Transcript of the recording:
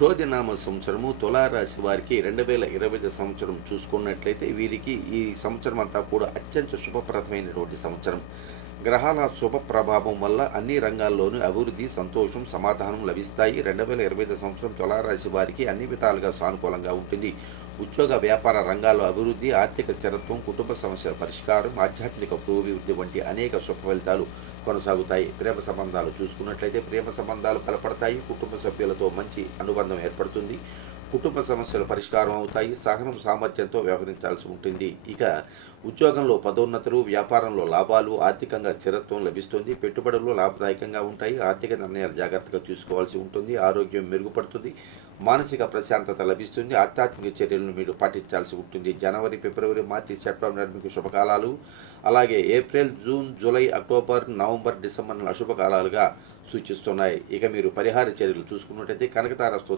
క్రోధినామ సంవత్సరము తులారాశి వారికి 2025 సంవత్సరం చూసుకున్నట్లయితే వీరికి ఈ సంవత్సరం అంతా కూడా అత్యంత శుభప్రదమైనటువంటి సంవత్సరం. గ్రహాల శుభ ప్రభావం వల్ల అన్ని రంగాల్లోనూ అభివృద్ధి, సంతోషం, సమాధానం లభిస్తాయి. 2025 సంవత్సరం తులారాశి వారికి అన్ని విధాలుగా సానుకూలంగా ఉంటుంది. ఉద్యోగ వ్యాపార రంగాల్లో అభివృద్ధి, ఆర్థిక స్థిరత్వం, కుటుంబ సమస్యల పరిష్కారం, ఆధ్యాత్మిక పురోభివృద్ధి వంటి అనేక శుభ ఫలితాలు కొనసాగుతాయి. ప్రేమ సంబంధాలు చూసుకున్నట్లయితే ప్రేమ సంబంధాలు బలపడతాయి. కుటుంబ సభ్యులతో మంచి అనుబంధం ఏర్పడుతుంది. కుటుంబ సమస్యలు పరిష్కారం అవుతాయి. సహనం, సామర్థ్యంతో వ్యవహరించాల్సి ఉంటుంది. ఇక ఉద్యోగంలో పదోన్నతులు, వ్యాపారంలో లాభాలు, ఆర్థికంగా స్థిరత్వం లభిస్తుంది. పెట్టుబడులు లాభదాయకంగా ఉంటాయి. ఆర్థిక నిర్ణయాలు జాగ్రత్తగా చూసుకోవాల్సి ఉంటుంది. ఆరోగ్యం మెరుగుపడుతుంది. మానసిక ప్రశాంతత లభిస్తుంది. ఆధ్యాత్మిక చర్యలను మీరు పాటించాల్సి ఉంటుంది. జనవరి, ఫిబ్రవరి, మార్చి, సెప్టెంబర్ మీకు శుభకాలాలు. అలాగే April, June, July, October, November, December అశుభకాలాలుగా సూచిస్తున్నాయి. ఇక మీరు పరిహార చర్యలు చూసుకున్నట్టయితే కనకతార